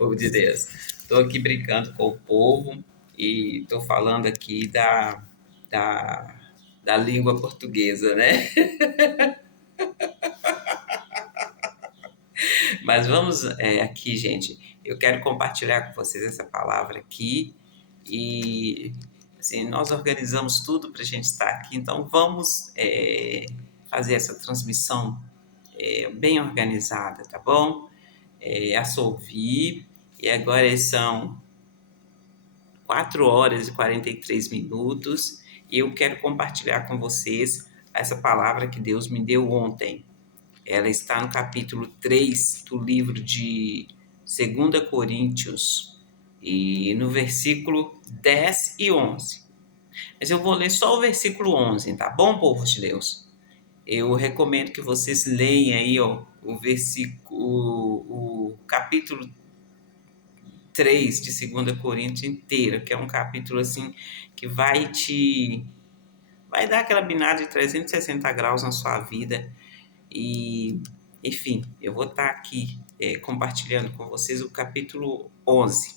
Povo de Deus. Estou aqui brincando com o povo e estou falando aqui da, da língua portuguesa, né? Mas vamos aqui, gente. Eu quero compartilhar com vocês essa palavra aqui e assim, nós organizamos tudo para a gente estar aqui, então vamos fazer essa transmissão bem organizada, tá bom? A Sophie, e agora são 4 horas e 43 minutos e eu quero compartilhar com vocês essa palavra que Deus me deu ontem. Ela está no capítulo 3 do livro de 2 Coríntios e no versículo 10 e 11. Mas eu vou ler só o versículo 11, tá bom, povo de Deus? Eu recomendo que vocês leiam aí o versículo, o capítulo 3 de 2 Coríntios inteiro, que é um capítulo assim que vai dar aquela binada de 360 graus na sua vida. E, enfim, eu vou estar aqui compartilhando com vocês o capítulo 11.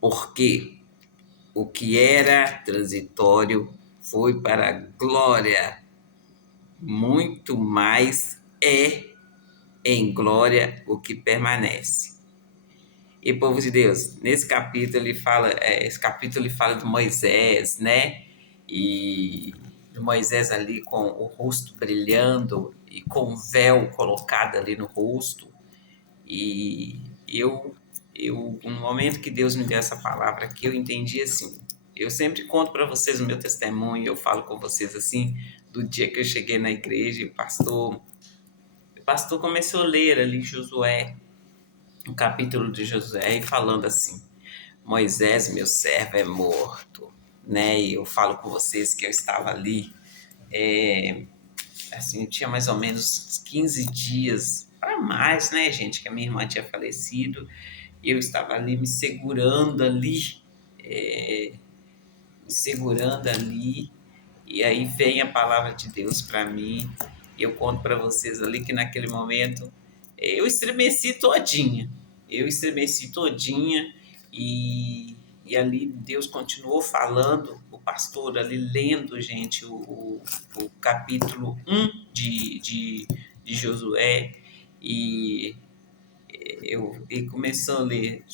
Porque o que era transitório foi para a glória, muito mais é em glória o que permanece. E povo de Deus, nesse capítulo ele fala de Moisés, né? E de Moisés ali com o rosto brilhando e com o véu colocado ali no rosto. E no momento que Deus me deu essa palavra aqui, eu entendi assim. Eu sempre conto para vocês o meu testemunho, eu falo com vocês assim, do dia que eu cheguei na igreja, o pastor começou a ler ali Josué, o capítulo de Josué, e falando assim: Moisés, meu servo, é morto, né? E eu falo com vocês que eu estava ali, assim, eu tinha mais ou menos 15 dias, para mais, né, gente, que a minha irmã tinha falecido, e eu estava ali me segurando ali, e aí vem a palavra de Deus para mim, e eu conto para vocês ali que naquele momento eu estremeci todinha, e ali Deus continuou falando, o pastor ali lendo, gente, o capítulo 1 de Josué, e e começou a ler,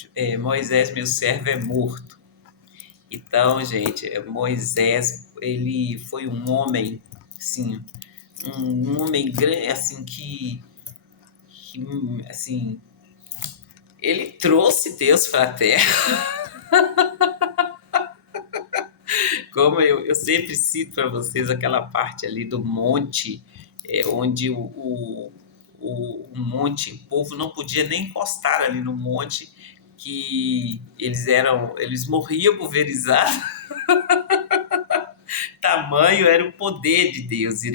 Moisés, meu servo, é morto. Então, gente, Moisés, ele foi um homem, assim, um homem grande, assim, assim, ele trouxe Deus para a terra. Como eu sempre cito para vocês aquela parte ali do monte, onde o monte, o povo não podia nem encostar ali no monte, que eles morriam pulverizados. Tamanho era o poder de Deus. E,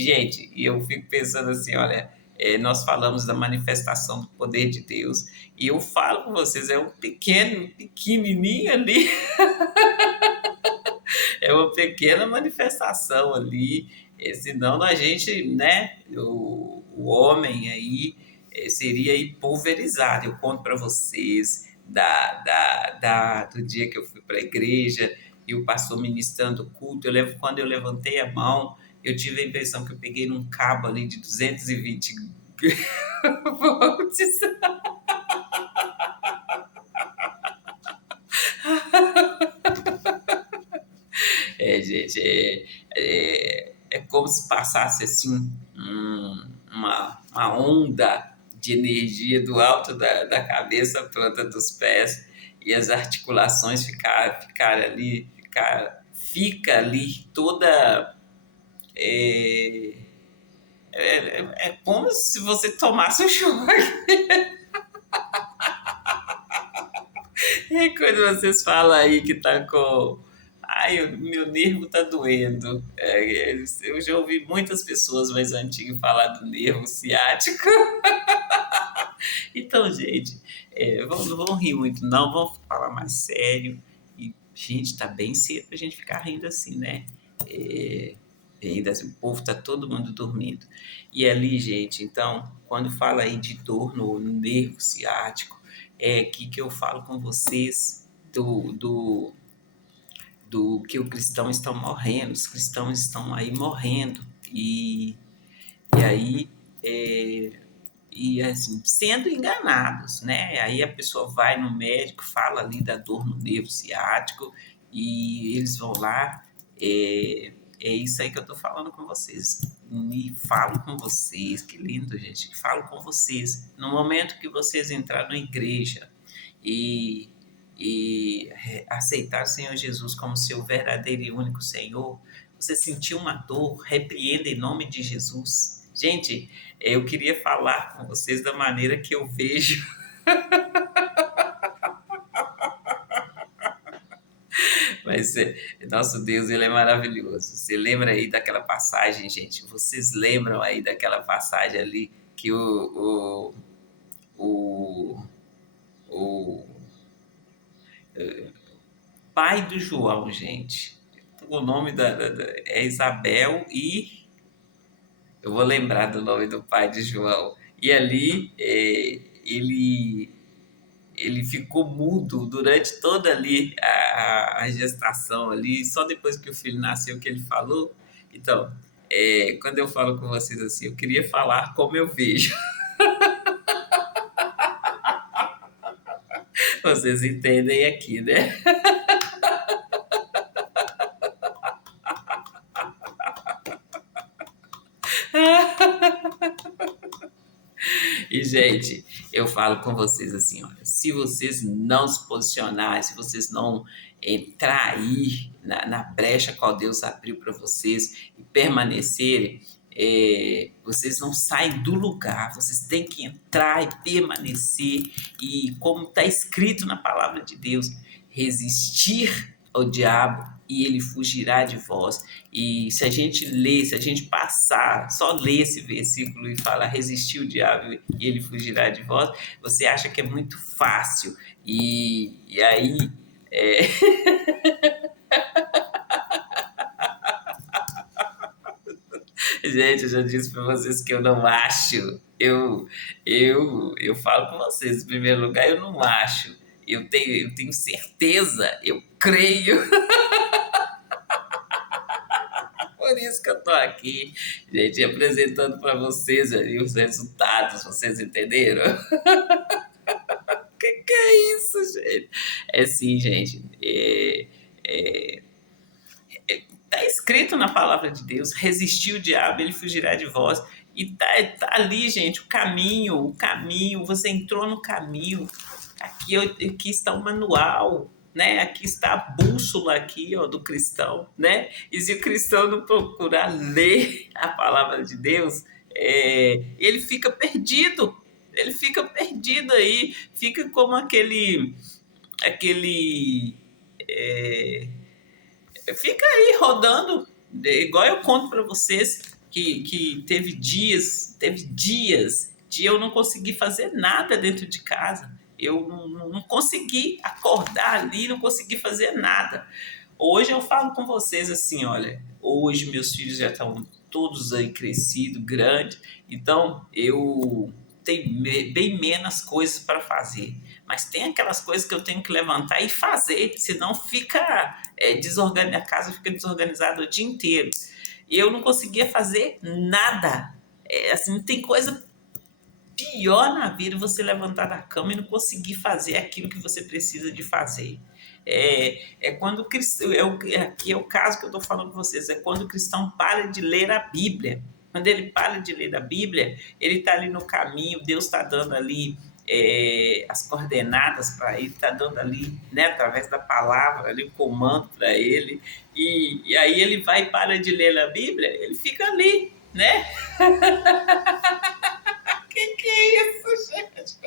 gente, eu fico pensando assim, olha, nós falamos da manifestação do poder de Deus, e eu falo com vocês, é um pequenininho ali, é uma pequena manifestação ali, senão a gente, né, o homem aí seria aí pulverizado. Eu conto para vocês do dia que eu fui para a igreja e o pastor ministrando o culto, quando eu levantei a mão, eu tive a impressão que eu peguei num cabo ali de 220 volts. Gente, é como se passasse assim uma onda de energia do alto da cabeça à planta dos pés, e as articulações fica ali toda. É como se você tomasse um choque. E quando vocês falam aí que tá com Ai, meu nervo tá doendo. Eu já ouvi muitas pessoas mais antigas falar do nervo ciático. Então, gente, não vamos rir muito, não, vamos falar mais sério. E, gente, tá bem cedo pra gente ficar rindo assim, né? É, ainda assim, o povo tá todo mundo dormindo. E ali, gente, então, quando fala aí de dor no nervo ciático, é aqui que eu falo com vocês do que os cristãos estão morrendo, os cristãos estão aí morrendo. E aí, é, e assim, sendo enganados, né? Aí a pessoa vai no médico, fala ali da dor no nervo ciático e eles vão lá. É isso aí que eu tô falando com vocês. E falo com vocês, que lindo, gente. Falo com vocês. No momento que vocês entraram na igreja e, aceitar o Senhor Jesus como seu verdadeiro e único Senhor, você sentiu uma dor, repreenda em nome de Jesus. Gente, eu queria falar com vocês da maneira que eu vejo, mas nosso Deus, ele é maravilhoso. Você lembra aí daquela passagem, gente? Vocês lembram aí daquela passagem ali que o, o pai do João, gente, o nome é Isabel e eu vou lembrar do nome do pai de João. E ali ele ficou mudo durante toda ali a gestação ali, só depois que o filho nasceu que ele falou. Então, quando eu falo com vocês assim, eu queria falar como eu vejo. Vocês entendem aqui, né? E, gente, eu falo com vocês assim, olha, se vocês não se posicionarem, se vocês não entrar aí na brecha qual Deus abriu para vocês e permanecerem, vocês não saem do lugar, vocês têm que entrar e permanecer, e como está escrito na palavra de Deus, resistir ao diabo e ele fugirá de vós. E se a gente ler, se a gente passar, só ler esse versículo e falar resistir o diabo e ele fugirá de vós, você acha que é muito fácil. E aí, é, gente, eu já disse para vocês que eu não acho. Eu falo com vocês, em primeiro lugar, eu não acho. Eu tenho certeza, eu creio. Por isso que eu tô aqui, gente, apresentando para vocês ali os resultados, vocês entenderam? Que é isso, gente? É sim, gente. É, tá escrito na palavra de Deus: resistir o diabo, ele fugirá de vós. E tá ali, gente, o caminho, você entrou no caminho. Aqui está o manual, né? Aqui está a bússola aqui, ó, do cristão, né? E se o cristão não procurar ler a palavra de Deus, ele fica perdido. Ele fica perdido aí, fica como aquele é, fica aí rodando, igual eu conto para vocês que teve dias de eu não conseguir fazer nada dentro de casa. Eu não consegui acordar ali, não consegui fazer nada. Hoje eu falo com vocês assim, olha, hoje meus filhos já estão todos aí crescidos, grandes, então eu tenho bem menos coisas para fazer. Mas tem aquelas coisas que eu tenho que levantar e fazer, senão fica desorganizada, a casa fica desorganizada o dia inteiro. E eu não conseguia fazer nada. Assim, tem coisa pior na vida você levantar da cama e não conseguir fazer aquilo que você precisa de fazer. Quando o cristão, aqui é o caso que eu estou falando com vocês, é quando o cristão para de ler a Bíblia. Quando ele para de ler a Bíblia, ele está ali no caminho, Deus está dando ali as coordenadas para ele, está dando ali, né, através da palavra, ali, o comando para ele, e aí ele vai e para de ler a Bíblia, ele fica ali, né? Que é isso, gente?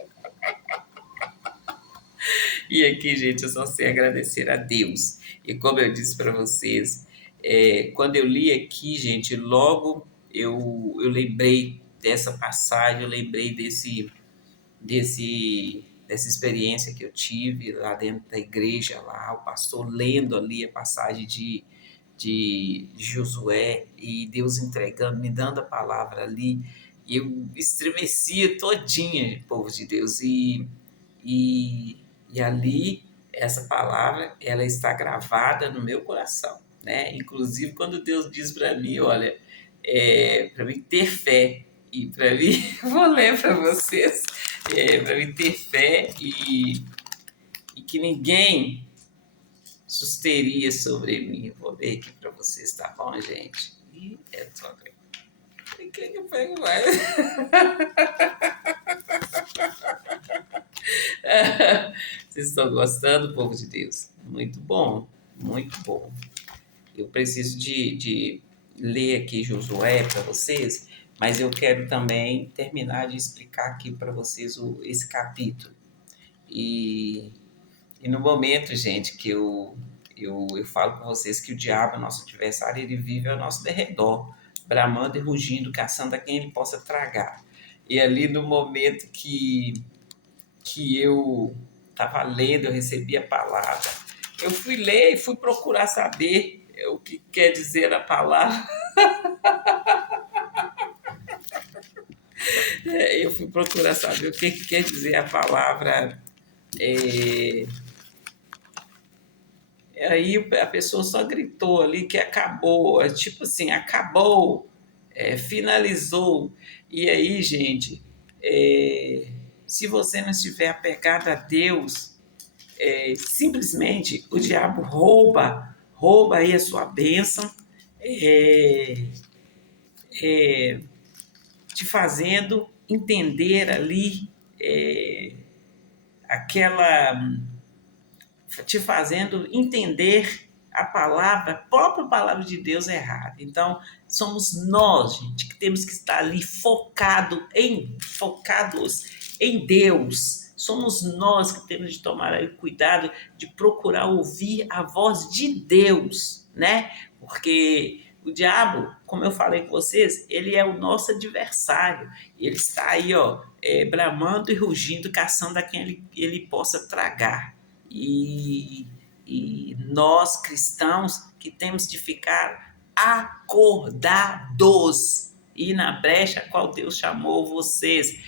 E aqui, gente, eu só sei agradecer a Deus. E como eu disse para vocês, quando eu li aqui, gente, logo eu lembrei dessa passagem, eu lembrei dessa experiência que eu tive lá dentro da igreja, lá, o pastor lendo ali a passagem de Josué e Deus entregando, me dando a palavra ali, e eu estremecia todinha, povo de Deus, e, e ali essa palavra ela está gravada no meu coração, né? Inclusive quando Deus diz para mim, olha, para mim ter fé e para mim, vou ler para vocês, para mim ter fé e que ninguém susteria sobre mim. Vou ler aqui para vocês, tá bom, gente? E é só quem que eu pego mais? Vocês estão gostando, povo de Deus? Muito bom, muito bom. Eu preciso de ler aqui Josué para vocês, mas eu quero também terminar de explicar aqui para vocês esse capítulo. E no momento, gente, que eu falo com vocês que o diabo, nosso adversário, ele vive ao nosso derredor, bramando e rugindo, caçando a quem ele possa tragar. E ali no momento que eu estava lendo, eu recebi a palavra, eu fui ler e fui procurar saber o que quer dizer a palavra. Eu fui procurar saber o que quer dizer a palavra. Aí a pessoa só gritou ali que acabou, tipo assim, acabou, finalizou. E aí, gente, se você não estiver apegado a Deus, simplesmente o diabo rouba aí a sua bênção, é, te fazendo entender ali aquela te fazendo entender a própria palavra de Deus errada. Então, somos nós, gente, que temos que estar ali focados em Deus. Somos nós que temos de tomar aí cuidado de procurar ouvir a voz de Deus, né? Porque o diabo, como eu falei com vocês, ele é o nosso adversário. Ele está aí, ó, bramando e rugindo, caçando a quem ele possa tragar. E nós cristãos que temos de ficar acordados e na brecha a qual Deus chamou vocês.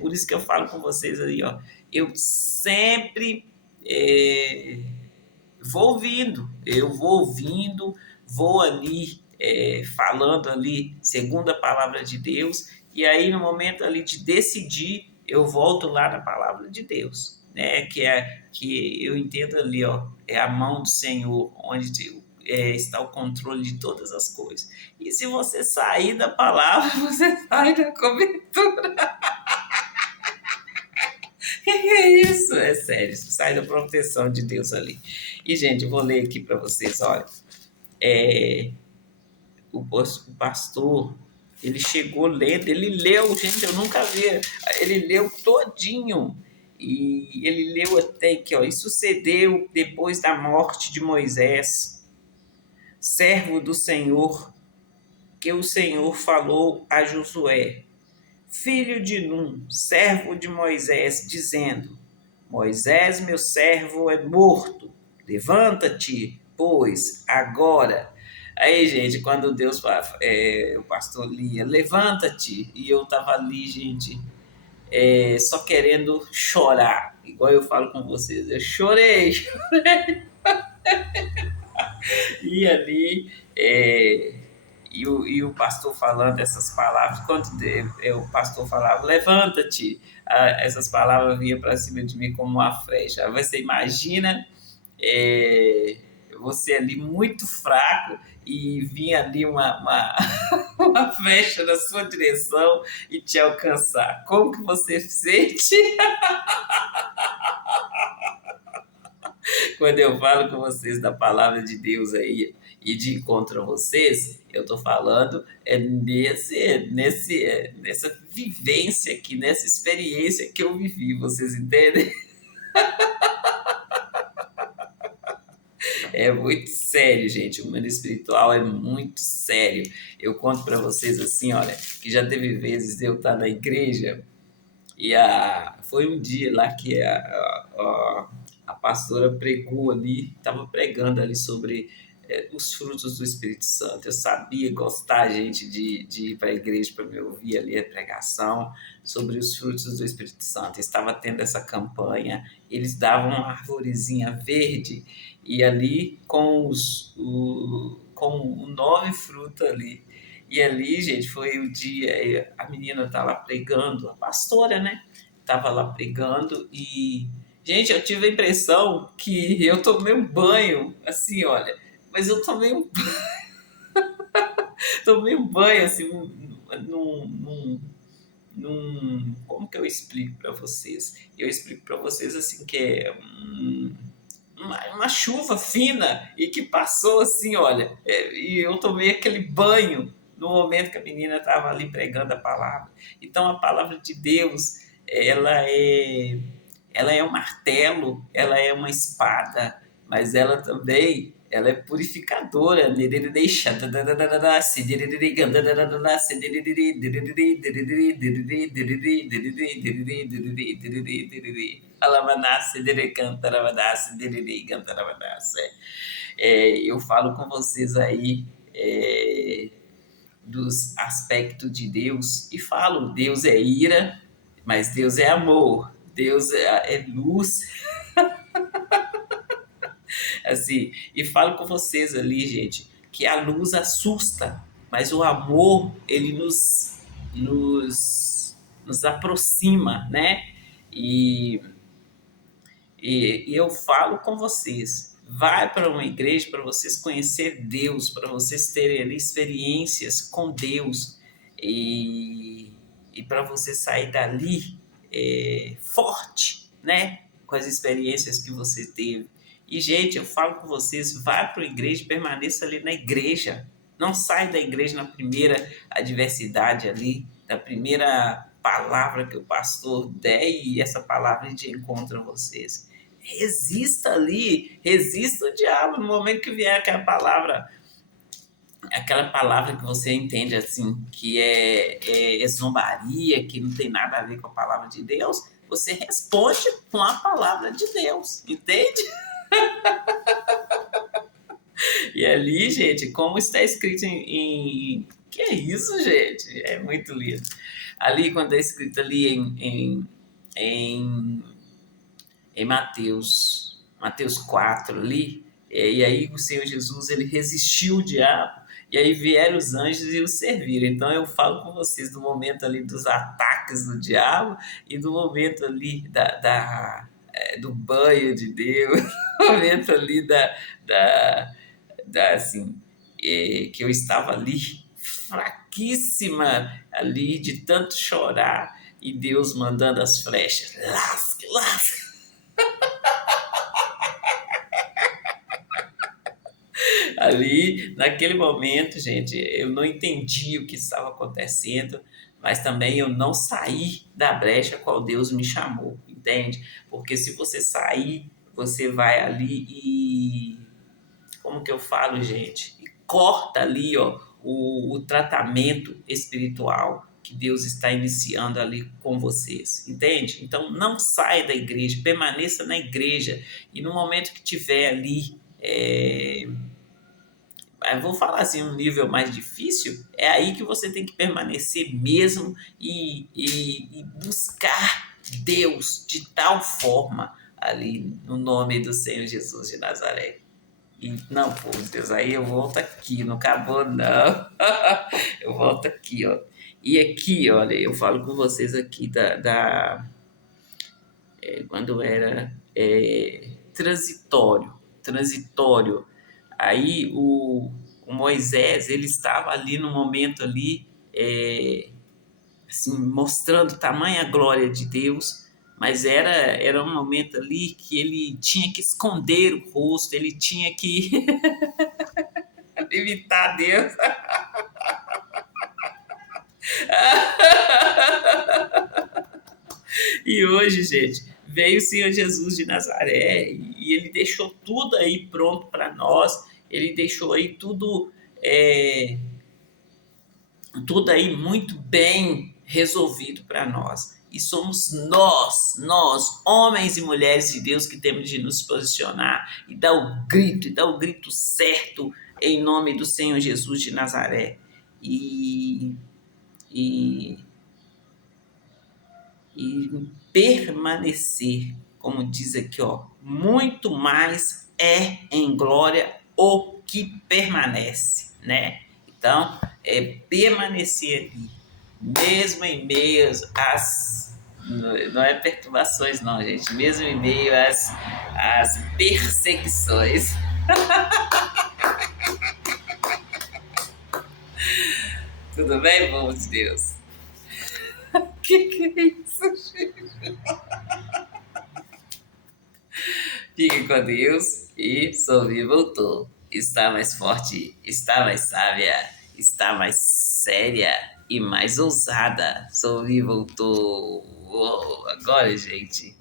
Por isso que eu falo com vocês aí, ó. Eu sempre vou ouvindo, vou ali falando ali segundo a palavra de Deus, e aí no momento ali de decidir, eu volto lá na palavra de Deus, né? Que eu entendo ali, ó, é a mão do Senhor onde está o controle de todas as coisas. E se você sair da palavra, você sai da cobertura. Que é isso? É sério, isso sai da proteção de Deus ali. E, gente, eu vou ler aqui para vocês, olha. O pastor, ele chegou lendo, ele leu, gente, eu nunca vi, ele leu todinho. E ele leu até que, ó, e sucedeu depois da morte de Moisés, servo do Senhor, que o Senhor falou a Josué, filho de Num, servo de Moisés, dizendo: Moisés, meu servo, é morto. Levanta-te, pois, agora. Aí, gente, quando Deus, o pastor lia, levanta-te, e eu estava ali, gente, só querendo chorar, igual eu falo com vocês, eu chorei, e ali, e o pastor falando essas palavras, quando o pastor falava, levanta-te, essas palavras vinham para cima de mim como uma flecha. Você imagina você ali muito fraco e vinha ali uma flecha na sua direção e te alcançar. Como que você sente? Quando eu falo com vocês da palavra de Deus aí e de encontro a vocês, eu estou falando nessa vivência aqui, nessa experiência que eu vivi, vocês entendem? É muito sério, gente. O mundo espiritual é muito sério. Eu conto para vocês assim, olha, que já teve vezes eu estar na igreja e foi um dia lá que a pastora pregou ali, estava pregando ali sobre os frutos do Espírito Santo. Eu sabia gostar, gente, de ir para a igreja para me ouvir ali a pregação sobre os frutos do Espírito Santo. Estava tendo essa campanha, eles davam uma arvorezinha verde e ali com o nove frutos ali. E ali, gente, foi o dia, a menina tá lá pregando, a pastora, né? Tava lá pregando e, gente, eu tive a impressão que eu tomei um banho, assim, olha, mas eu tomei um banho, assim, como que eu explico para vocês? Eu explico para vocês, assim, que é uma chuva fina e que passou assim, olha, e eu tomei aquele banho no momento que a menina estava ali pregando a palavra. Então a palavra de Deus, ela é um martelo, ela é uma espada, mas ela também ela é purificadora. Eu falo com vocês aí dos aspectos de Deus e falo, Deus é ira, mas Deus é amor, Deus é luz, assim, e falo com vocês ali, gente, que a luz assusta, mas o amor, ele nos aproxima, né? E, e eu falo com vocês, vai para uma igreja para vocês conhecer Deus, para vocês terem ali experiências com Deus e para você sair dali forte, né? Com as experiências que você teve. E, gente, eu falo com vocês, vai para a igreja e permaneça ali na igreja. Não sai da igreja na primeira adversidade ali, da primeira palavra que o pastor der e essa palavra de encontro a vocês. Resista ali, resista o diabo no momento que vier aquela palavra que você entende assim, que é zombaria, que não tem nada a ver com a palavra de Deus, você responde com a palavra de Deus, entende? E ali, gente, como está escrito que é isso, gente? É muito lindo. Ali, quando é escrito ali em, em Mateus 4 ali, e aí o Senhor Jesus, ele resistiu o diabo, e aí vieram os anjos e o serviram. Então eu falo com vocês do momento ali dos ataques do diabo e do momento ali do banho de Deus, do momento ali assim, que eu estava ali fraquíssima ali de tanto chorar e Deus mandando as flechas, lasque, lasque. Ali, naquele momento, gente, eu não entendi o que estava acontecendo, mas também eu não saí da brecha qual Deus me chamou, entende? Porque se você sair, você vai ali como que eu falo, gente? E corta ali, ó, o tratamento espiritual que Deus está iniciando ali com vocês, entende? Então não saia da igreja, permaneça na igreja e no momento que tiver ali eu vou falar assim, um nível mais difícil, é aí que você tem que permanecer mesmo e buscar Deus de tal forma ali no nome do Senhor Jesus de Nazaré. E, não, pô, Deus, aí eu volto aqui, não acabou não. Eu volto aqui, ó. E aqui, olha, eu falo com vocês aqui quando era transitório. Aí o Moisés, ele estava ali no momento ali, assim, mostrando tamanha glória de Deus, mas era um momento ali que ele tinha que esconder o rosto, ele tinha que limitar Deus. E hoje, gente, veio o Senhor Jesus de Nazaré e ele deixou tudo aí pronto para nós, ele deixou aí tudo aí muito bem resolvido para nós. E somos nós, homens e mulheres de Deus, que temos de nos posicionar e dar o grito certo em nome do Senhor Jesus de Nazaré. E, e, e permanecer, como diz aqui, ó, muito mais é em glória o que permanece, né? Então, é permanecer ali, mesmo em meio às, não é perturbações não, gente, mesmo em meio às perseguições. Tudo bem, povo de Deus? Que é isso, gente? Fique com Deus e Sophie voltou. Está mais forte, está mais sábia, está mais séria e mais ousada. Sophie voltou. Uou, agora, gente.